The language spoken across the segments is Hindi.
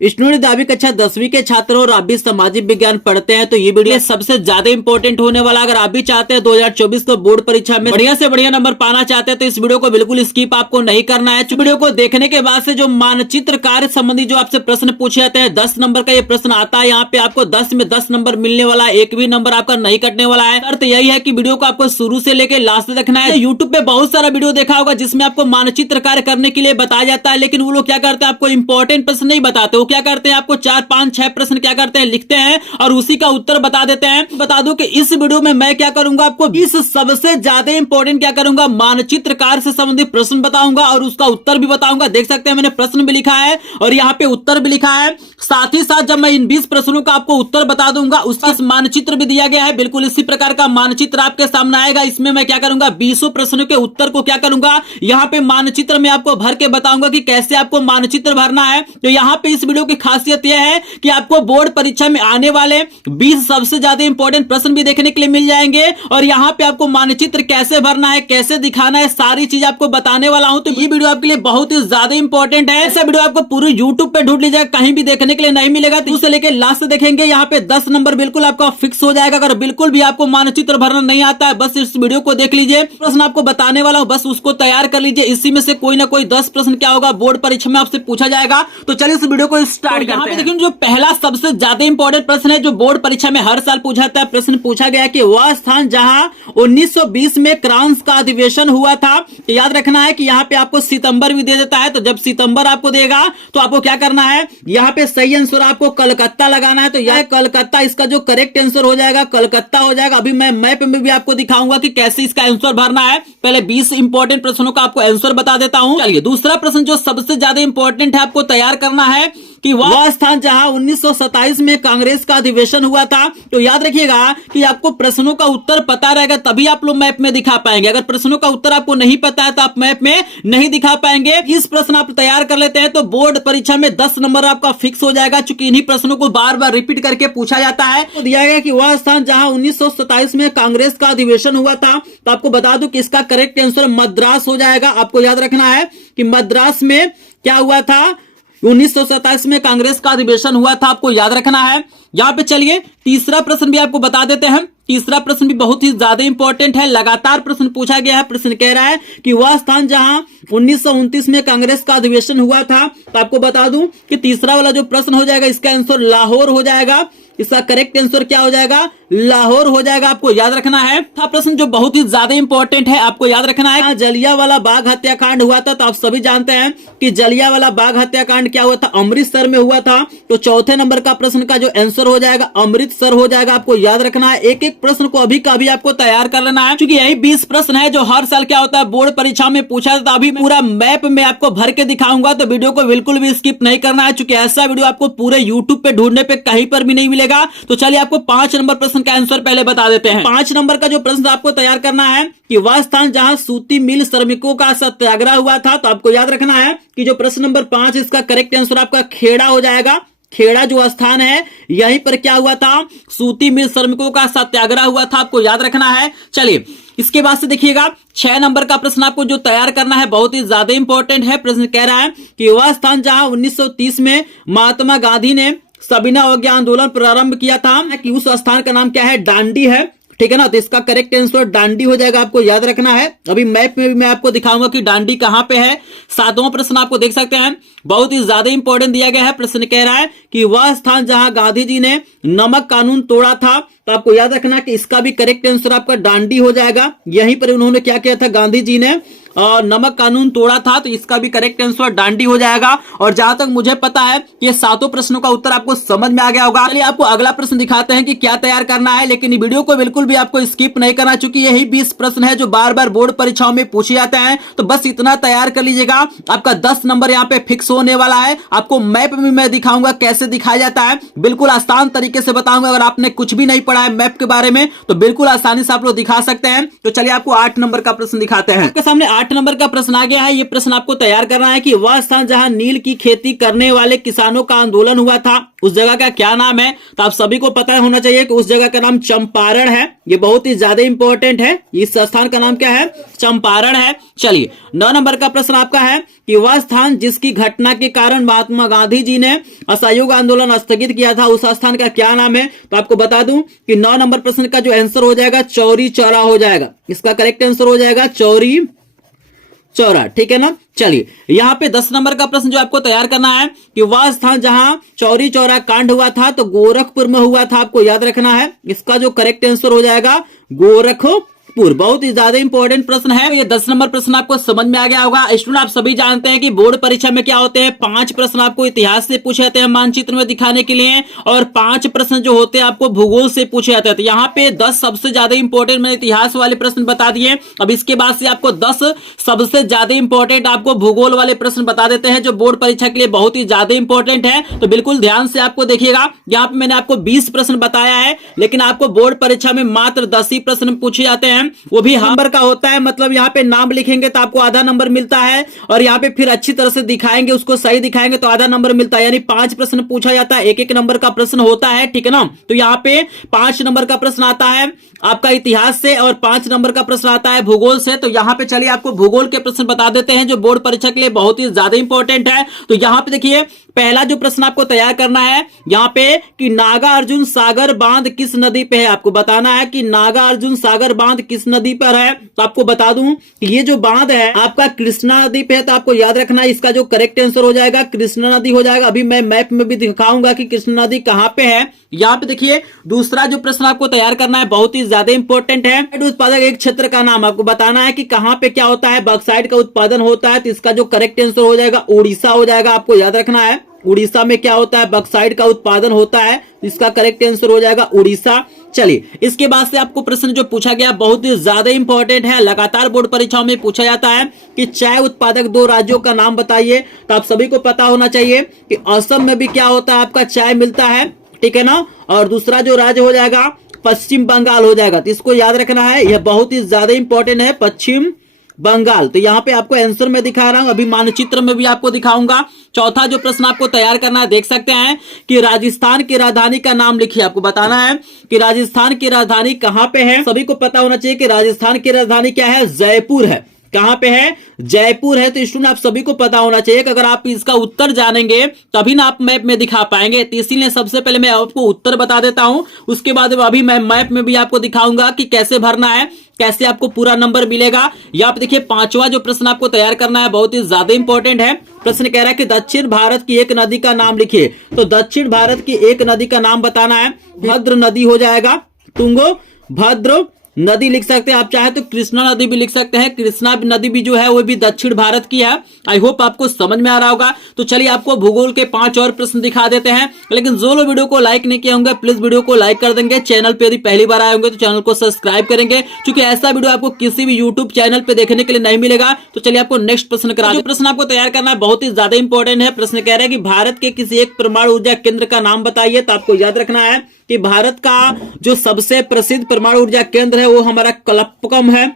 स्टूडेंट अभी कक्षा 10वीं के छात्र और आप भी सामाजिक विज्ञान पढ़ते हैं तो ये वीडियो सबसे ज्यादा इंपॉर्टेंट होने वाला। अगर आप भी चाहते हैं 2024 को बोर्ड परीक्षा में बढ़िया से बढ़िया नंबर पाना चाहते हैं तो इस वीडियो को बिल्कुल स्किप आपको नहीं करना है। वीडियो को देखने के बाद से जो मानचित्र कार्य संबंधी जो आपसे प्रश्न पूछे जाते हैं 10 नंबर का ये प्रश्न आता है। यहाँ पे आपको 10 में 10 नंबर मिलने वाला है, एक भी नंबर आपका नहीं कटने वाला है। अर्थ यही है कि वीडियो को आपको शुरू से लेकर लास्ट तक देखना है। यूट्यूब पे बहुत सारा वीडियो देखा होगा जिसमें आपको मानचित्र कार्य करने के लिए बताया जाता है, लेकिन वो लोग क्या करते हैं आपको इंपॉर्टेंट प्रश्न नहीं बताते। वो क्या करते हैं आपको 4, 5, 6 प्रश्न क्या करते हैं लिखते हैं और उसी का उत्तर बता देते हैं। बता दूं कि इस वीडियो में मैं क्या करूंगा आपको इस सबसे ज्यादा इंपॉर्टेंट क्या करूंगा मानचित्र कार्य से संबंधित प्रश्न बताऊंगा और उसका उत्तर भी बताऊंगा। देख सकते हैं मैंने प्रश्न भी लिखा है और यहाँ पे उत्तर भी लिखा है। साथ ही साथ जब मैं इन 20 प्रश्नों का आपको उत्तर बता दूंगा उसका मानचित्र भी दिया गया है। बिल्कुल इसी प्रकार का मानचित्र आपके सामने आएगा। इसमें मैं क्या करूंगा 20 प्रश्नों के उत्तर को क्या करूंगा यहाँ पे मानचित्र में आपको भर के बताऊंगा कि कैसे आपको मानचित्र भरना है। तो यहाँ पे इस वीडियो की खासियत यह है कि आपको बोर्ड परीक्षा में आने वाले 20 सबसे ज्यादा इंपॉर्टेंट प्रश्न भी देखने के लिए मिल जाएंगे और यहाँ पे आपको मानचित्र कैसे भरना है, कैसे दिखाना है, सारी चीज आपको बताने वाला हूं। तो ये वीडियो आपके लिए बहुत ही ज्यादा इंपॉर्टेंट है। ऐसा वीडियो आपको पूरी यूट्यूब पे ढूंढ लीजिएगा, कहीं भी देखने के लिए नहीं मिलेगा। तो उसे लेकर लास्ट देखेंगे यहाँ पे 10 नंबर बिल्कुल आपका फिक्स हो जाएगा। अगर बिल्कुल भी आपको मानचित्र भरना नहीं आता है बस इस वीडियो को देख लीजिए। प्रश्न आपको बताने वाला हूं बस उसको तैयार कर लीजिए। इसी में से कोई ना कोई 10 प्रश्न क्या होगा बोर्ड परीक्षा में आपसे पूछा जाएगा। तो चलिए इस वीडियो को स्टार्ट करते हैं। देखिए जो पहला सबसे ज्यादा इंपॉर्टेंट प्रश्न है जो बोर्ड परीक्षा में हर साल पूछा जाता है। प्रश्न पूछा गया कि वह स्थान जहां 1920 में क्रांस का अधिवेशन हुआ था। तो याद रखना है कि यहाँ पे आपको सितंबर भी दे देता है। तो जब सितंबर आपको देगा तो आपको क्या करना है यहाँ पे सही आंसर आपको कलकत्ता लगाना है। तो यह कलकत्ता इसका जो करेक्ट आंसर हो जाएगा कलकत्ता हो जाएगा। अभी मैं मैप में भी आपको दिखाऊंगा कि कैसे इसका आंसर भरना है। पहले 20 इंपॉर्टेंट प्रश्नों का आपको आंसर बता देता हूं। चलिए दूसरा प्रश्न जो सबसे ज्यादा इंपॉर्टेंट है आपको तैयार करना है कि वह स्थान जहां 1927 में कांग्रेस का अधिवेशन हुआ था। तो याद रखिएगा कि आपको प्रश्नों का उत्तर पता रहेगा तभी आप लोग मैप में दिखा पाएंगे। अगर प्रश्नों का उत्तर आपको नहीं पता है तो आप मैप में नहीं दिखा पाएंगे। इस प्रश्न आप तैयार कर लेते हैं तो बोर्ड परीक्षा में 10 नंबर आपका फिक्स हो जाएगा। चूंकि इन्हीं प्रश्नों को बार बार रिपीट करके पूछा जाता है। तो दिया गया कि वह स्थान जहां 1927 में कांग्रेस का अधिवेशन हुआ था। तो आपको बता दूं कि इसका करेक्ट आंसर मद्रास हो जाएगा। आपको याद रखना है कि मद्रास में क्या हुआ था 1927 में कांग्रेस का अधिवेशन हुआ था। आपको याद रखना है। यहाँ पे चलिए तीसरा प्रश्न भी आपको बता देते हैं। तीसरा प्रश्न भी बहुत ही ज्यादा इंपॉर्टेंट है। लगातार प्रश्न पूछा गया है। प्रश्न कह रहा है कि वह स्थान जहां 1929 में कांग्रेस का अधिवेशन हुआ था। तो आपको बता दूं कि तीसरा वाला जो प्रश्न हो जाएगा इसका आंसर लाहौर हो जाएगा। इसका करेक्ट आंसर क्या हो जाएगा लाहौर हो जाएगा। आपको याद रखना है। था प्रश्न जो बहुत ही ज्यादा इंपॉर्टेंट है आपको याद रखना है। जलियांवाला बाग हत्याकांड हुआ था। तो आप सभी जानते हैं कि जलियांवाला बाग हत्याकांड क्या हुआ था अमृतसर में हुआ था। तो चौथे नंबर का प्रश्न का जो आंसर हो जाएगा अमृतसर हो जाएगा। आपको याद रखना है। एक एक प्रश्न को अभी का अभी आपको तैयार कर लेना है क्योंकि यही 20 प्रश्न है जो हर साल क्या होता है बोर्ड परीक्षा में पूछा जाता है। अभी पूरा मैप में आपको भर के दिखाऊंगा तो वीडियो को बिल्कुल भी स्किप नहीं करना है क्योंकि ऐसा वीडियो आपको पूरे यूट्यूब पे ढूंढने पे कहीं पर भी नहीं मिलेगा। तो चलिए आपको 5 नंबर प्रश्न का आंसर पहले बता देते हैं। 5 नंबर का जो प्रश्न आपको तैयार करना है कि वह स्थान जहां सूती मिल श्रमिकों का सत्याग्रह हुआ था। तो आपको याद रखना है कि जो प्रश्न नंबर 5 इसका करेक्ट आंसर आपका खेड़ा हो जाएगा। खेड़ा जो स्थान है यहीं पर क्या हुआ था सूती मिल श्रमिकों का सत्याग्रह हुआ था। आपको याद रखना है। चलिए इसके बाद से देखिएगा 6 नंबर का प्रश्न आपको जो तैयार करना है बहुत ही ज्यादा इंपॉर्टेंट है। प्रश्न कह रहा है कि वह स्थान जहां 1930 में महात्मा गांधी ने सविनय अवज्ञा आंदोलन प्रारंभ किया था कि उस स्थान का नाम क्या है दांडी है। ठीक है ना। तो इसका करेक्ट आंसर दांडी हो जाएगा। आपको याद रखना है। अभी मैप में भी मैं आपको दिखाऊंगा कि दांडी कहां पे है। 7वां प्रश्न आपको देख सकते हैं बहुत ही ज्यादा इंपॉर्टेंट दिया गया है। प्रश्न कह रहा है कि वह स्थान जहां गांधी जी ने नमक कानून तोड़ा था। तो आपको याद रखना कि इसका भी करेक्ट आंसर आपका दांडी हो जाएगा। यहीं पर उन्होंने क्या किया था गांधी जी ने नमक कानून तोड़ा था। तो इसका भी करेक्ट आंसर दांडी हो जाएगा। और जहां तक मुझे पता है ये 7 प्रश्नों का उत्तर आपको समझ में आ गया होगा। चलिए आपको अगला प्रश्न दिखाते हैं कि क्या तैयार करना है। लेकिन वीडियो को बिल्कुल भी आपको स्किप नहीं करना चूंकि यही 20 प्रश्न है जो बार बार बोर्ड परीक्षाओं में पूछे जाते हैं। तो बस इतना तैयार कर लीजिएगा। आपका 10 नंबर यहाँ पे फिक्स होने वाला है। आपको मैप में मैं दिखाऊंगा कैसे दिखाया जाता है। बिल्कुल आसान तरीके से बताऊंगा। अगर आपने कुछ भी नहीं पढ़ा है मैप के बारे में तो बिल्कुल आसानी से आप लोग दिखा सकते हैं। तो चलिए आपको 8 नंबर का प्रश्न दिखाते हैं। आपके सामने 8 8 नंबर का प्रश्न आ गया है। ये प्रश्न आपको तैयार करना है कि वह स्थान जहां नील की खेती करने वाले किसानों का आंदोलन हुआ था उस जगह का क्या नाम है। तो आप सभी को पता होना चाहिए कि उस जगह का नाम चंपारण है। ये बहुत ही ज्यादा इंपॉर्टेंट है। इस स्थान का नाम क्या है? चंपारण है। चलिए 9 नंबर का प्रश्न आपका है कि वह स्थान जिसकी घटना के कारण महात्मा गांधी जी ने असहयोग आंदोलन स्थगित किया था उस स्थान का क्या नाम है। तो आपको बता दूं कि 9 नंबर प्रश्न का जो आंसर हो जाएगा चौरी चौरा हो जाएगा। इसका करेक्ट आंसर हो जाएगा चौरी चौरा। ठीक है ना। चलिए यहाँ पे 10 नंबर का प्रश्न जो आपको तैयार करना है कि वह स्थान जहां चौरी चौरा कांड हुआ था तो गोरखपुर में हुआ था। आपको याद रखना है। इसका जो करेक्ट आंसर हो जाएगा गोरखपुर। बहुत ही ज्यादा इंपॉर्टेंट प्रश्न है। तो ये 10 नंबर प्रश्न आपको समझ में आ गया होगा। स्टूडेंट आप सभी जानते हैं कि बोर्ड परीक्षा में क्या होते हैं, 5 प्रश्न आपको इतिहास से पूछे जाते हैं मानचित्र में दिखाने के लिए, और 5 प्रश्न जो होते हैं आपको भूगोल से पूछे जाते हैं। तो यहाँ पे 10 सबसे ज्यादा इंपॉर्टेंट मैंने इतिहास वाले प्रश्न बता दिए। अब इसके बाद से आपको 10 सबसे ज्यादा इंपॉर्टेंट आपको भूगोल वाले प्रश्न बता देते हैं जो बोर्ड परीक्षा के लिए बहुत ही ज्यादा इंपॉर्टेंट है। तो बिल्कुल ध्यान से आपको देखिएगा। यहाँ पे मैंने आपको 20 प्रश्न बताया है, लेकिन आपको बोर्ड परीक्षा में मात्र 10 ही प्रश्न पूछे जाते हैं, वो भी नंबर का होता है। मतलब यहाँ पे नाम लिखेंगे तो आपको आधा नंबर मिलता है, और यहाँ पे फिर अच्छी तरह से दिखाएंगे, उसको सही दिखाएंगे तो आधा नंबर मिलता है। यानी 5 प्रश्न पूछा जाता है, 1-1 नंबर का प्रश्न होता है। ठीक है ना। तो यहाँ पे 5 नंबर का प्रश्न आता है आपका इतिहास से, और 5 नंबर का प्रश्न आता है भूगोल से। तो यहाँ पे चलिए आपको भूगोल के प्रश्न बता देते हैं जो बोर्ड परीक्षा के लिए बहुत ही ज्यादा इंपॉर्टेंट है। तो यहाँ पे देखिए पहला जो प्रश्न आपको तैयार करना है यहाँ पे कि नागा अर्जुन सागर बांध किस नदी पे है। आपको बताना है कि नागा अर्जुन सागर बांध किस नदी पर है। तो आपको बता दूं कि ये जो बांध है आपका कृष्णा नदी पे है। तो आपको याद रखना है इसका जो करेक्ट आंसर हो जाएगा कृष्णा नदी हो जाएगा। अभी मैं मैप में भी दिखाऊंगा कि कृष्णा नदी कहां पे है। यहाँ पे देखिए दूसरा जो प्रश्न आपको तैयार करना है बहुत ही ज्यादा इंपॉर्टेंट है। उत्पादक एक क्षेत्र का नाम आपको बताना है कि कहां पे क्या होता है, बॉक्साइट का उत्पादन होता है। तो इसका जो करेक्ट आंसर हो जाएगा उड़ीसा हो जाएगा। आपको याद रखना है उड़ीसा में क्या होता है, बॉक्साइट का उत्पादन होता है। इसका करेक्ट आंसर हो जाएगा उड़ीसा। चलिए इसके बाद से आपको प्रश्न जो पूछा गया बहुत ही ज्यादा इंपॉर्टेंट है, लगातार बोर्ड परीक्षाओं में पूछा जाता है कि चाय उत्पादक 2 राज्यों का नाम बताइए। तो आप सभी को पता होना चाहिए कि असम में भी क्या होता है आपका चाय मिलता है। ठीक है ना। और दूसरा जो राज्य हो जाएगा पश्चिम बंगाल हो जाएगा। तो इसको याद रखना है, यह बहुत ही ज्यादा इंपॉर्टेंट है पश्चिम बंगाल। तो यहाँ पे आपको आंसर में दिखा रहा हूं, अभी मानचित्र में भी आपको दिखाऊंगा। चौथा जो प्रश्न आपको तैयार करना है देख सकते हैं कि राजस्थान की राजधानी का नाम लिखिए। आपको बताना है कि राजस्थान की राजधानी कहां पे है। सभी को पता होना चाहिए कि राजस्थान की राजधानी क्या है, जयपुर है। कहां पे है, जयपुर है। तो स्टूडेंट आप सभी को पता होना चाहिए कि अगर आप इसका उत्तर जानेंगे तभी ना आप मैप में दिखा पाएंगे। तो इसीलिए सबसे पहले मैं आपको उत्तर बता देता हूं, उसके बाद अभी मैं मैप में भी आपको दिखाऊंगा कि कैसे भरना है, कैसे आपको पूरा नंबर मिलेगा। यहाँ पे देखिए 5वां जो प्रश्न आपको तैयार करना है बहुत ही ज्यादा इंपॉर्टेंट है। प्रश्न कह रहा है कि दक्षिण भारत की एक नदी का नाम लिखिए। तो दक्षिण भारत की एक नदी का नाम बताना है, भद्र नदी हो जाएगा। तुंगो भद्र नदी लिख सकते हैं आप, चाहे तो कृष्णा नदी भी लिख सकते हैं। कृष्णा नदी भी जो है वो भी दक्षिण भारत की है। आई होप आपको समझ में आ रहा होगा। तो चलिए आपको भूगोल के 5 और प्रश्न दिखा देते हैं। लेकिन जो लोग वीडियो को लाइक नहीं किए होंगे प्लीज वीडियो को लाइक कर देंगे। चैनल पे यदि पहली बार आए होंगे तो चैनल को सब्सक्राइब करेंगे, क्योंकि ऐसा वीडियो आपको किसी भी यूट्यूब चैनल पे देखने के लिए नहीं मिलेगा। तो चलिए आपको नेक्स्ट प्रश्न करा। जो प्रश्न आपको तैयार करना है बहुत ही ज्यादा इंपॉर्टेंट है। प्रश्न कह रहा है कि भारत के किसी एक परमाणु ऊर्जा केंद्र का नाम बताइए। तो आपको याद रखना है कि भारत का जो सबसे प्रसिद्ध परमाणु ऊर्जा केंद्र है वो हमारा कलपकम है।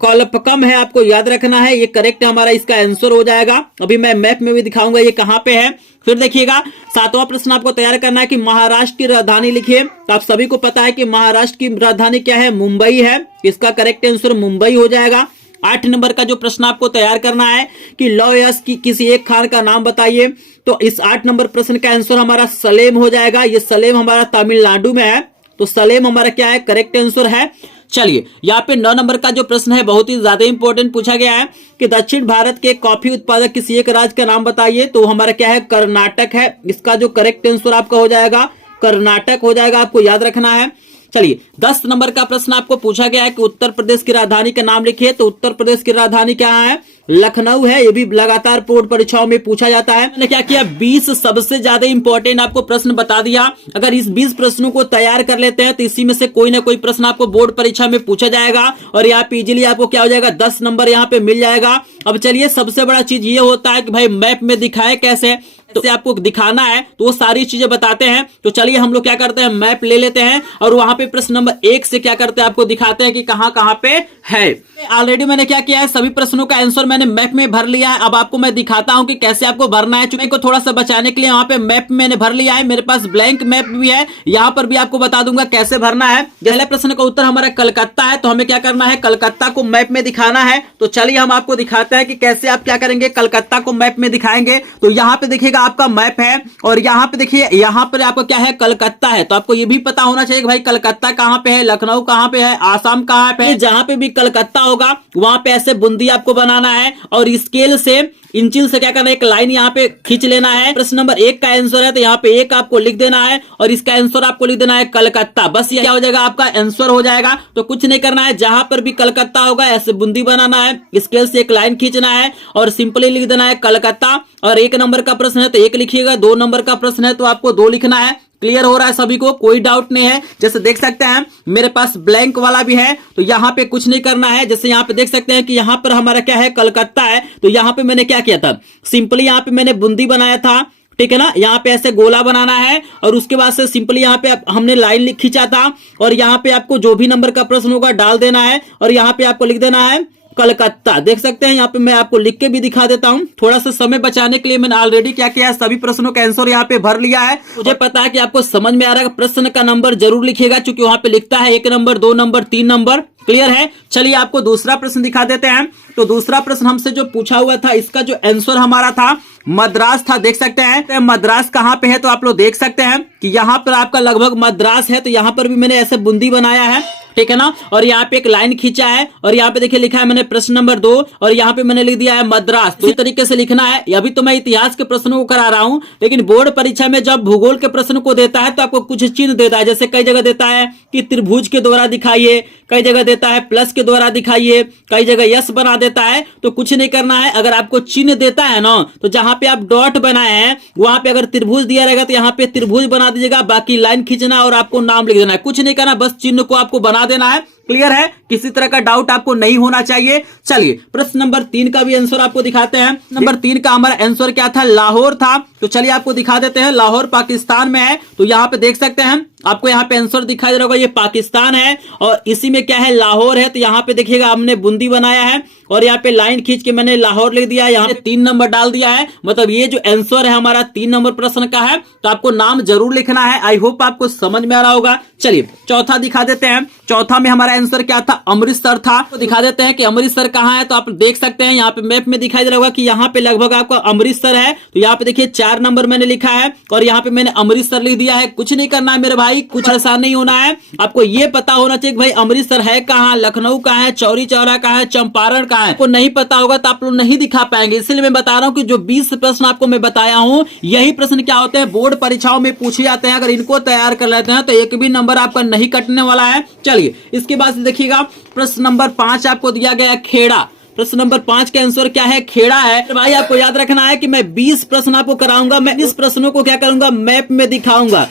कलपकम है, आपको याद रखना है। ये करेक्ट हमारा इसका आंसर हो जाएगा। अभी मैं मैप में भी दिखाऊंगा ये कहां पे है। फिर देखिएगा 7वां प्रश्न आपको तैयार करना है कि महाराष्ट्र की राजधानी लिखिए। तो आप सभी को पता है कि महाराष्ट्र की राजधानी क्या है, मुंबई है। इसका करेक्ट आंसर मुंबई हो जाएगा। 8 नंबर का जो प्रश्न आपको तैयार करना है कि लौ यश की किसी एक खान का नाम बताइए। तो इस 8 नंबर प्रश्न का आंसर हमारा सलेम हो जाएगा। ये सलेम हमारा तमिलनाडु में है। तो सलेम हमारा क्या है, करेक्ट आंसर है। चलिए यहाँ पे 9 नंबर का जो प्रश्न है बहुत ही ज्यादा इंपॉर्टेंट पूछा गया है कि दक्षिण भारत के कॉफी उत्पादक किसी एक राज्य का नाम बताइए। तो हमारा क्या है, कर्नाटक है। इसका जो करेक्ट आंसर आपका हो जाएगा कर्नाटक हो जाएगा। आपको याद रखना है। चलिए 10 नंबर का प्रश्न आपको पूछा गया है कि उत्तर प्रदेश की राजधानी का नाम लिखिए। तो उत्तर प्रदेश की राजधानी क्या है, लखनऊ है। ये भी लगातार बोर्ड परीक्षाओं में पूछा जाता है। मैंने क्या किया, 20 सबसे ज्यादा इंपॉर्टेंट आपको प्रश्न बता दिया। अगर इस 20 प्रश्नों को तैयार कर लेते हैं तो इसी में से कोई ना कोई प्रश्न आपको बोर्ड परीक्षा में पूछा जाएगा, और यहाँ पे इजीली आपको क्या हो जाएगा, 10 नंबर यहाँ पे मिल जाएगा। अब चलिए सबसे बड़ा चीज ये होता है कि भाई मैप में दिखाए कैसे। जैसे आपको दिखाना है तो वो सारी चीजें बताते हैं। तो चलिए हम लोग क्या करते हैं, मैप ले लेते हैं और वहां पे प्रश्न नंबर 1 से क्या करते हैं, आपको दिखाते हैं कि कहां कहां पे है। ऑलरेडी मैंने क्या किया है, सभी प्रश्नों का आंसर मैंने मैप में भर लिया है। अब आपको मैं दिखाता हूं कि कैसे आपको भरना है। चूंकि को थोड़ा सा बचाने के लिए वहां पे मैप मैंने भर लिया है, मेरे पास ब्लैंक मैप भी है, यहां पर भी आपको बता दूंगा कैसे भरना है। पहले प्रश्न का उत्तर हमारा कलकत्ता है, तो हमें क्या करना है, कलकत्ता को मैप में दिखाना है। तो चलिए हम आपको दिखाते हैं कि कैसे आप क्या करेंगे, कलकत्ता को मैप में दिखाएंगे। तो यहाँ पे देखिएगा आपका मैप है और यहाँ पे देखिए, यहाँ पर आपका क्या है, कलकत्ता है। तो आपको ये भी पता होना चाहिए कि भाई कलकत्ता कहाँ पे है, लखनऊ कहाँ पे है, आसाम कहाँ पे है। जहां पे भी कलकत्ता होगा वहां पे ऐसे बूंदी आपको बनाना है और स्केल से, इंचिल से क्या करना है, एक लाइन यहाँ पे खींच लेना है। प्रश्न नंबर 1 का आंसर है तो यहाँ पे 1 आपको लिख देना है और इसका आंसर आपको लिख देना है कलकत्ता। बस ये क्या हो जाएगा, आपका आंसर हो जाएगा। तो कुछ नहीं करना है, जहां पर भी कलकत्ता होगा ऐसे बूंदी बनाना है, स्केल से एक लाइन खींचना है और सिंपली लिख देना है कलकत्ता। और 1 नंबर का प्रश्न है तो 1 लिखिएगा, 2 नंबर का प्रश्न है तो आपको 2 लिखना है। क्लियर हो रहा है सभी को, कोई डाउट नहीं है। जैसे देख सकते हैं मेरे पास ब्लैंक वाला भी है, तो यहाँ पे कुछ नहीं करना है। जैसे यहाँ पे देख सकते हैं कि यहाँ पर हमारा क्या है, कलकत्ता है। तो यहाँ पे मैंने क्या किया था, सिंपली यहाँ पे मैंने बूंदी बनाया था, ठीक है ना। यहाँ पे ऐसे गोला बनाना है और उसके बाद से सिंपली यहाँ पे हमने लाइन खींचा था और यहाँ पे आपको जो भी नंबर का प्रश्न होगा डाल देना है और यहाँ पे आपको लिख देना है कलकत्ता। देख सकते हैं यहाँ पे मैं आपको लिख के भी दिखा देता हूँ, थोड़ा सा समय बचाने के लिए मैंने ऑलरेडी क्या किया है, सभी प्रश्नों का आंसर यहाँ पे भर लिया है। मुझे पता है कि आपको समझ में आ रहा है, प्रश्न का नंबर जरूर लिखिएगा क्योंकि वहां पे लिखता है 1 नंबर, 2 नंबर, 3 नंबर। क्लियर है। चलिए आपको दूसरा प्रश्न दिखा देते हैं। तो दूसरा प्रश्न हमसे जो पूछा हुआ था, इसका जो आंसर हमारा था मद्रास था। देख सकते हैं मद्रास कहां पे है, तो आप लोग देख सकते हैं कि यहां पर आपका लगभग मद्रास है। तो यहां पर भी मैंने ऐसे बूंदी बनाया है, ठीक है ना, और यहाँ पे एक लाइन खींचा है और यहाँ पे देखिए लिखा है मैंने प्रश्न नंबर 2 और यहाँ पे मैंने लिख दिया है मद्रास। इसी तरीके से लिखना है। अभी तो मैं इतिहास के प्रश्नों को करा रहा हूं, लेकिन बोर्ड परीक्षा में जब भूगोल के प्रश्न को देता है तो आपको कुछ चिन्ह देता है। जैसे कई जगह देता है कि त्रिभुज के द्वारा दिखाइए, कई जगह देता है प्लस के द्वारा दिखाइए, कई जगह यस बना देता है। तो कुछ नहीं करना है, अगर आपको चिन्ह देता है ना, तो जहां पे आप डॉट बनाए हैं वहां पे अगर त्रिभुज दिया रहेगा तो यहाँ पे त्रिभुज बना दीजिएगा, बाकी लाइन खींचना और आपको नाम लिख देना है। कुछ नहीं करना, बस चिन्ह को आपको बना देना है। क्लियर है, किसी तरह का डाउट आपको नहीं होना चाहिए। चलिए प्रश्न नंबर 3 का भी आंसर आपको दिखाते हैं। नंबर 3 का हमारा आंसर क्या था, लाहौर था। तो चलिए आपको दिखा देते हैं, लाहौर पाकिस्तान में है। तो यहाँ पे देख सकते हैं आपको यहाँ पे आंसर दिखाई दे रहा होगा, ये पाकिस्तान है और इसी में क्या है, लाहौर है। तो यहाँ पे देखिएगा हमने बूंदी बनाया है और यहाँ पे लाइन खींच के मैंने लाहौर लिख दिया है, यहाँ पे 3 नंबर डाल दिया है। मतलब ये जो आंसर है हमारा 3 नंबर प्रश्न का है। तो आपको नाम जरूर लिखना है। आई होप आपको समझ में आ रहा होगा। चलिए चौथा दिखा देते हैं। चौथा में हमारा आंसर क्या था, अमृतसर था। तो दिखा देते हैं कि अमृतसर कहाँ है। तो आप देख सकते हैं यहाँ पे मैप में दिखाई दे रहा होगा कि यहाँ पे लगभग आपका अमृतसर है। तो यहाँ पे देखिए 4 नंबर मैंने लिखा है और यहाँ पे मैंने अमृतसर लिख दिया है। कुछ नहीं करना है मेरे भाई, कुछ आसान नहीं होना है। आपको ये पता होना चाहिए कि भाई अमृतसर है कहाँ, लखनऊ कहाँ है, चौरी चौरा कहाँ है, चंपारण कहाँ है। आपको नहीं पता होगा तो आप लोग नहीं दिखा पाएंगे। इसलिए मैं बता रहा हूँ कि जो 20 प्रश्न आपको मैं बताया हूँ, यही प्रश्न क्या होते हैं, बोर्ड परीक्षाओं में पूछे जाते हैं। अगर इनको तैयार कर लेते हैं तो एक भी नंबर आपका नहीं कटने वाला है। चलिए इसके बाद देखिएगा प्रश्न नंबर 5 आपको दिया गया है खेड़ा। प्रश्न नंबर 5 का आंसर क्या है, खेड़ा है। तो भाई आपको याद रखना है कि मैं 20 प्रश्न आपको कराऊंगा, मैं इस प्रश्नों को क्या करूंगा, मैप में दिखाऊंगा।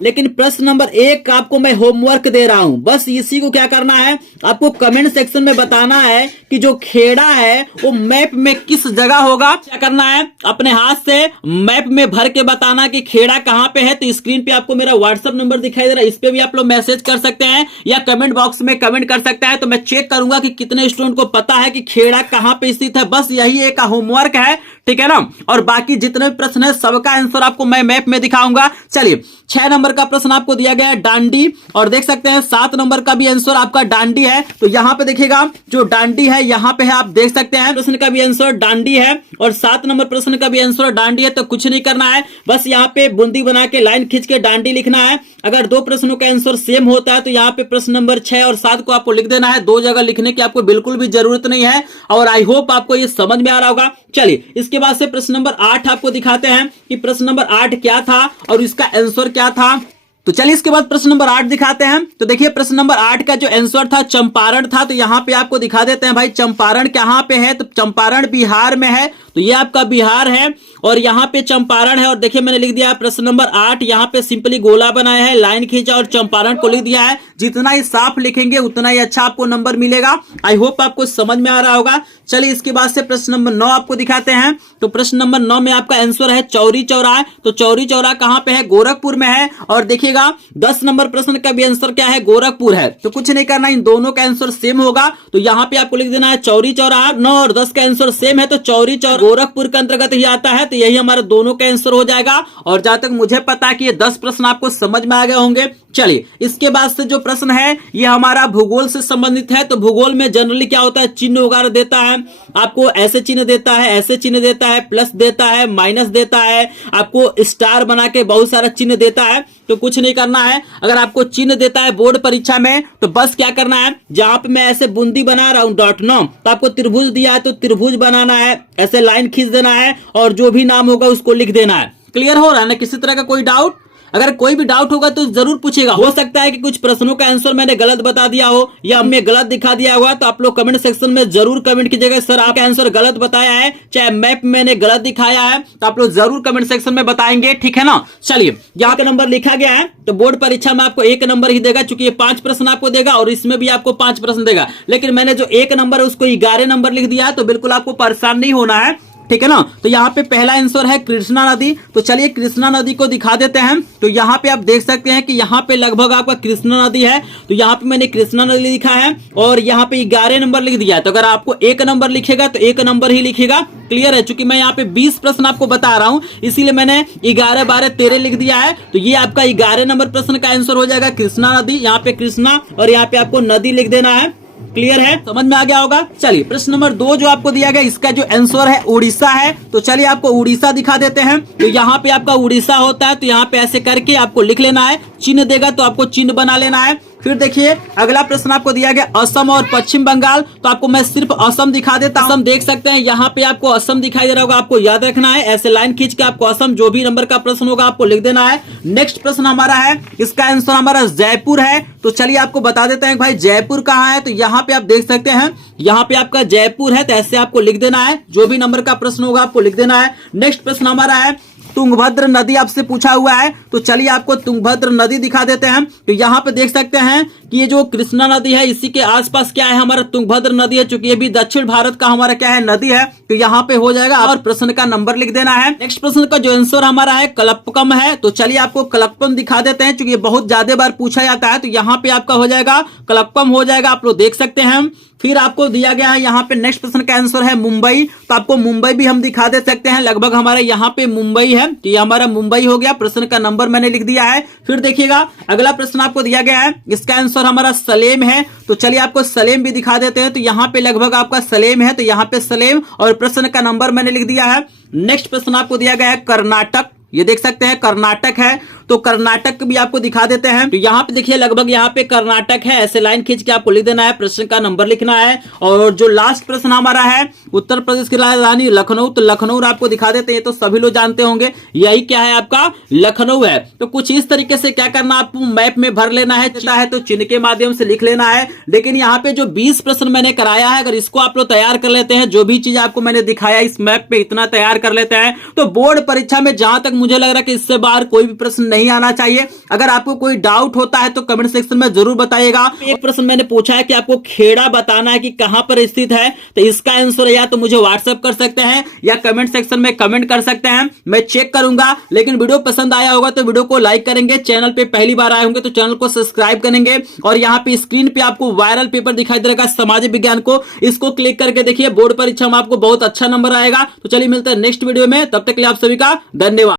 लेकिन प्रश्न नंबर 1 का आपको मैं होमवर्क दे रहा हूं। बस इसी को क्या करना है, आपको कमेंट सेक्शन में बताना है कि जो खेड़ा है वो मैप में किस जगह होगा। क्या करना है, अपने हाथ से मैप में भर के बताना कि खेड़ा कहां पे है। तो स्क्रीन पे आपको मेरा व्हाट्सएप नंबर दिखाई दे रहा है, इस पे भी आप लोग मैसेज कर सकते हैं या कमेंट बॉक्स में कमेंट कर सकते हैं। तो मैं चेक करूंगा कि कितने स्टूडेंट को पता है कि खेड़ा कहां पे स्थित है। बस यही एक होमवर्क है, ठीक है ना। और बाकी जितने भी प्रश्न है सबका आंसर आपको मैं मैप में दिखाऊंगा। चलिए 6 नंबर का प्रश्न आपको दिया गया है डांडी, और देख सकते हैं 7 नंबर का भी आंसर आपका डांडी है। तो यहां पे देखिएगा जो डांडी है यहां पे है, आप देख सकते हैं प्रश्न का भी आंसर डांडी है और 7 नंबर प्रश्न का भी आंसर डांडी है। तो कुछ नहीं करना है, बस यहां पे बूंदी बना के लाइन खींच के डांडी लिखना है। अगर 2 प्रश्नों का आंसर सेम होता है तो यहाँ पे प्रश्न नंबर 6 और 7 को आपको लिख देना है। 2 जगह लिखने की आपको बिल्कुल भी जरूरत नहीं है और आई होप आपको ये समझ में आ रहा होगा। चलिए इसके बाद से प्रश्न नंबर 8 आपको दिखाते हैं कि प्रश्न नंबर 8 क्या था और इसका आंसर क्या था। तो चलिए इसके बाद प्रश्न नंबर 8 दिखाते हैं। तो देखिए प्रश्न नंबर 8 का जो आंसर था चंपारण था। तो यहाँ पे आपको दिखा देते हैं भाई चंपारण कहाँ पे है। तो चंपारण बिहार में है। तो ये आपका बिहार है और यहाँ पे चंपारण है। और देखिए मैंने लिख दिया है प्रश्न नंबर 8, यहाँ पे सिंपली गोला बनाया है, लाइन खींचा और चंपारण को लिख दिया है। जितना ही साफ लिखेंगे उतना ही अच्छा आपको नंबर मिलेगा। आई होप आपको समझ में आ रहा होगा। चलिए इसके बाद से प्रश्न नंबर 9 आपको दिखाते हैं। तो प्रश्न नंबर 9 में आपका आंसर है चौरी चौरा। तो चौरी चौरा कहां पे है? गोरखपुर में है। और देखिएगा 10 नंबर प्रश्न का भी आंसर क्या है? गोरखपुर है। तो कुछ नहीं करना, इन दोनों का आंसर सेम होगा। तो यहां पे आपको लिख देना है चौरी चौरा। 9 और 10 का आंसर सेम है, तो चौरी चौरा गोरखपुर के अंतर्गत ही आता है। तो यही हमारे दोनों का आंसर हो जाएगा। और जहां तक मुझे पता है कि ये 10 प्रश्न आपको समझ में आ गए होंगे। चलिए इसके बाद से जो प्रश्न है ये हमारा भूगोल से संबंधित है। तो भूगोल में जनरली क्या होता है? चिन्ह वगैरह देता है आपको, ऐसे चिन्ह देता है, ऐसे चिन्ह देता है, प्लस देता है, माइनस देता है, आपको स्टार बना के बहुत सारा चिन्ह देता है। तो कुछ नहीं करना है, अगर आपको चिन्ह देता है बोर्ड परीक्षा में तो बस क्या करना है, जहां पे मैं ऐसे बूंदी बना रहा हूं डॉट नो, तो आपको त्रिभुज दिया है तो त्रिभुज बनाना है, ऐसे लाइन खींच देना है और जो भी नाम होगा उसको लिख देना है। क्लियर हो रहा है ना? किसी तरह का कोई डाउट? अगर कोई भी डाउट होगा तो जरूर पूछेगा। हो सकता है कि कुछ प्रश्नों का आंसर मैंने गलत बता दिया हो या मैं गलत दिखा दिया हुआ, तो आप लोग कमेंट सेक्शन में जरूर कमेंट कीजिएगा सर आपका आंसर गलत बताया है, चाहे मैप मैंने गलत दिखाया है, तो आप लोग जरूर कमेंट सेक्शन में बताएंगे। ठीक है ना? चलिए यहाँ का नंबर लिखा गया है तो बोर्ड परीक्षा में आपको 1 नंबर ही देगा, चूंकि ये 5 प्रश्न आपको देगा और इसमें भी आपको 5 प्रश्न देगा। लेकिन मैंने जो 1 नंबर है उसको 11 नंबर लिख दिया है, तो बिल्कुल आपको परेशान नहीं होना है। ठीक है ना? तो यहाँ पे पहला आंसर है कृष्णा नदी। तो चलिए कृष्णा नदी को दिखा देते हैं। तो यहाँ पे आप देख सकते हैं कि यहाँ पे लगभग आपका कृष्णा नदी है। तो यहाँ पे मैंने कृष्णा नदी लिखा है और यहाँ पे 11 नंबर लिख दिया है। तो अगर आपको 1 नंबर लिखेगा तो 1 नंबर ही लिखेगा। क्लियर है? चूंकि मैं यहाँ पे 20 प्रश्न आपको बता रहा हूँ इसीलिए मैंने 11, 12, 13 लिख दिया है। तो ये आपका 11 नंबर प्रश्न का आंसर हो जाएगा कृष्णा नदी। यहाँ पे कृष्णा और यहाँ पे आपको नदी लिख देना है। क्लियर है? समझ में आ गया होगा। चलिए प्रश्न नंबर 2 जो आपको दिया गया इसका जो आंसर है उड़ीसा है। तो चलिए आपको उड़ीसा दिखा देते हैं। तो यहाँ पे आपका उड़ीसा होता है, तो यहाँ पे ऐसे करके आपको लिख लेना है। चिन्ह देगा तो आपको चिन्ह बना लेना है। फिर देखिए अगला प्रश्न आपको दिया गया असम और पश्चिम बंगाल। तो आपको मैं सिर्फ असम दिखा देता हूं। असम देख सकते हैं, यहाँ पे आपको असम दिखाई दे रहा होगा, आपको याद रखना है। ऐसे लाइन खींच के आपको असम जो भी नंबर का प्रश्न होगा आपको लिख देना है। नेक्स्ट प्रश्न हमारा है, इसका आंसर हमारा जयपुर है। तो चलिए आपको बता देते हैं भाई जयपुर कहाँ है। तो यहाँ पे आप देख सकते हैं, यहाँ पे आपका जयपुर है, तो ऐसे आपको लिख देना है। जो भी नंबर का प्रश्न होगा आपको लिख देना है। नेक्स्ट प्रश्न हमारा है तुंगभद्र नदी आपसे पूछा हुआ है। तो चलिए आपको तुंगभद्र नदी दिखा देते हैं। तो यहाँ पे देख सकते हैं कि ये जो कृष्णा नदी है इसी के आसपास क्या है, हमारा तुंगभद्र नदी है। चूंकि ये भी दक्षिण भारत का हमारा क्या है, नदी है। तो यहाँ पे हो जाएगा और प्रश्न का नंबर लिख देना है। नेक्स्ट प्रश्न का जो आंसर हमारा है कलपकम है। तो चलिए आपको कलपकम दिखा देते हैं, चूंकि ये बहुत ज्यादा बार पूछा जाता है। तो यहाँ पे आपका हो जाएगा कलपकम हो जाएगा, आप लोग देख सकते हैं। फिर आपको दिया गया है यहाँ पे नेक्स्ट प्रश्न का आंसर है मुंबई। तो आपको मुंबई भी हम दिखा दे सकते हैं, लगभग हमारे यहाँ पे मुंबई है। तो ये हमारा मुंबई हो गया, प्रश्न का नंबर मैंने लिख दिया है। फिर देखिएगा अगला प्रश्न आपको दिया गया है, इसका आंसर हमारा सलेम है। तो चलिए आपको सलेम भी दिखा देते हैं। तो यहाँ पे लगभग आपका सलेम है, तो यहाँ पे सलेम और प्रश्न का नंबर मैंने लिख दिया है। नेक्स्ट प्रश्न आपको दिया गया है कर्नाटक। ये देख सकते हैं कर्नाटक है, तो कर्नाटक भी आपको दिखा देते हैं। तो यहाँ पे देखिए लगभग यहाँ पे कर्नाटक है, ऐसे लाइन खींच के आपको लिख देना है, प्रश्न का नंबर लिखना है। और जो लास्ट प्रश्न हमारा है उत्तर प्रदेश की राजधानी लखनऊ। तो लखनऊ आपको दिखा देते हैं, तो सभी लोग जानते होंगे यही क्या है आपका लखनऊ है। तो कुछ इस तरीके से क्या करना, आपको मैप में भर लेना है, चाहे तो चिन्ह के माध्यम से लिख लेना है। लेकिन यहाँ पे जो 20 प्रश्न मैंने कराया है, अगर इसको आप लोग तैयार कर लेते हैं, जो भी चीज आपको मैंने दिखाया इस मैप पे इतना तैयार कर लेते हैं, तो बोर्ड परीक्षा में जहां तक मुझे लग रहा है कि इससे बाहर कोई भी प्रश्न नहीं आना चाहिए। अगर आपको कोई डाउट होता है तो कमेंट सेक्शन में जरूर बताइएगा। एक प्रश्न मैंने पूछा है कि आपको खेड़ा बताना है कि कहां पर स्थित है। तो इसका आंसर या तो मुझे व्हाट्सएप कर सकते हैं या कमेंट सेक्शन में कमेंट कर सकते हैं, मैं चेक करूंगा। लेकिन वीडियो पसंद आया होगा तो वीडियो को लाइक करेंगे, चैनल पे पहली बार आए होंगे तो चैनल को सब्सक्राइब करेंगे। और यहाँ पे स्क्रीन पे आपको वायरल पेपर दिखाई देगा सामाजिक विज्ञान को, इसको क्लिक करके देखिए, बोर्ड परीक्षा में आपको बहुत अच्छा नंबर आएगा। तो चलिए मिलते हैं नेक्स्ट वीडियो में, तब तक के लिए आप सभी का धन्यवाद।